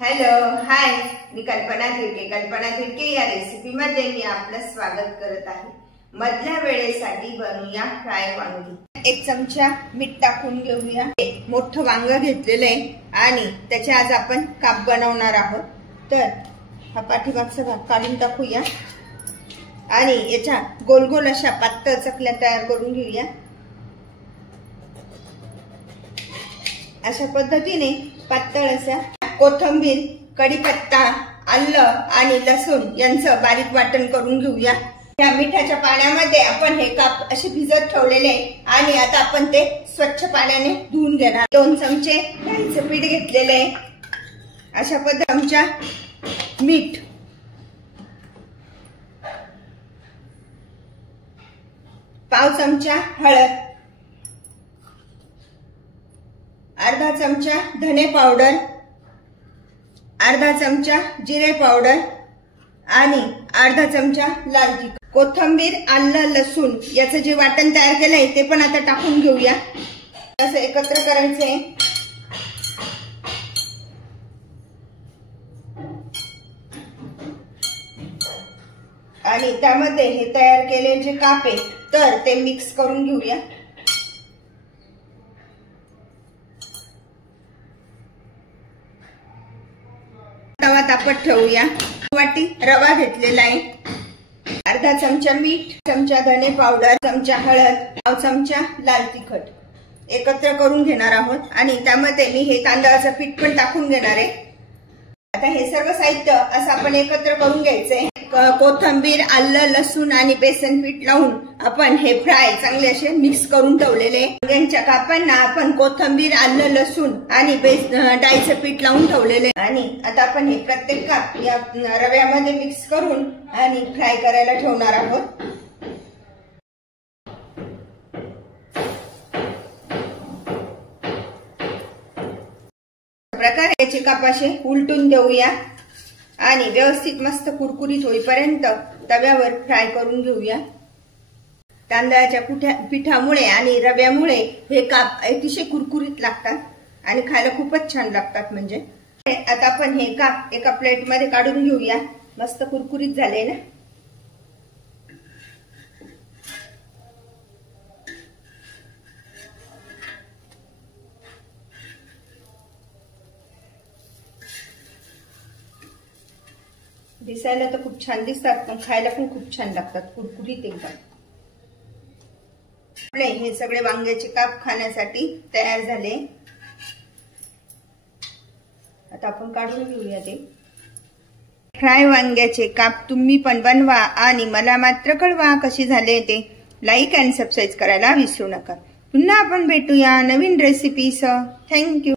Hello hi, मी कल्पना तिडके या recipe मध्ये मी आपलं स्वागत करत आहे। मधल्या वेळेसाठी बनवूया फ्राय वांगी। 1 चमचा मीठ टाकून घेऊया। मोठं वांग घेतलेलं आहे आणि त्याचे आज आपण काप बनवणार आहोत। तर हा पाठीमागचा भाग काढून टाकूया आणि याच्या गोल गोल अशा पातळ चकल्या तयार करून घेऊया। अशा पद्धतीने पातळ अशा कोथिंबीर, कढीपत्ता, आलं आणि लसूण यांचं बारीक वाटण करून घेऊया। या मिठाच्या पाण्यामध्ये आपण हे काप असे भिजत ठेवलेले आणि आता आपण ते स्वच्छ पाण्याने धुवून घेणार। 2 चमचे डाळीचं पीठ घेतलेले आहे। अशा पद्धतीने चमचा मीठ, पाव चमचा हळद, अर्धा चमचा धने पावडर, अर्धा चमचा जिरे पावडर आणि अर्धा चमचा लाल तिखट, कोथिंबीर, आलं, लसूण याचं जे वाटण तयार केलंय ते पण आता टाकून घेऊया। असं एकत्र करायचंय आणि त्यामध्ये हे तयार केलेले जे काप आहे तर ते मिक्स करून घेऊया। तवा तापत ठेवूया। वाटी रवा घेतलेला आहे, अर्धा चमचा मीठ, चमचा धने पावडर, चमचा हळद, पाव चमचा लाल तिखट एकत्र करून घेणार आहोत आणि त्यामध्ये मी हे तांदळाचं पीठ पण टाकून घेणार आहे। आता हे सर्व साहित्य असं आपण एकत्र करून घ्यायचंय। कोथिंबीर, आलं, लसूण आणि बेसन पीठ लावून आपण हे फ्राय चांगले असे मिक्स करून ठेवलेले। वांग्यांच्या कापांना आपण कोथिंबीर, आलं, लसूण आणि डाळीचं पीठ लावून ठेवलेले आणि आता आपण हे प्रत्येक काप या रव्यामध्ये मिक्स करून आणि फ्राय करायला ठेवणार आहोत। प्रकारे याचे काप असे उलटून देऊया आणि व्यवस्थित मस्त कुरकुरीत होईपर्यंत तव्यावर फ्राय करून घेऊया। तांदळाच्या पिठामुळे आणि रव्यामुळे हे काप अतिशय कुरकुरीत लागतात आणि खायला खूपच छान लागतात। म्हणजे आता आपण हे काप एका प्लेट मध्ये काढून घेऊया। मस्त कुरकुरीत झाले ना। दिसायला तर खूप छान दिसतात पण खायला पण खूप छान लागतात, कुरकुरीत एकदम। आपले हे सगळे वांग्याचे काप खाण्यासाठी तयार झाले। आता आपण काढून घेऊया ते फ्राय वांग्याचे काप। तुम्ही पण बनवा आणि मला मात्र कळवा कशी झाले ते। लाईक आणि सबस्क्राईब करायला विसरू नका। पुन्हा आपण भेटूया नवीन रेसिपीसह। थँक्यू।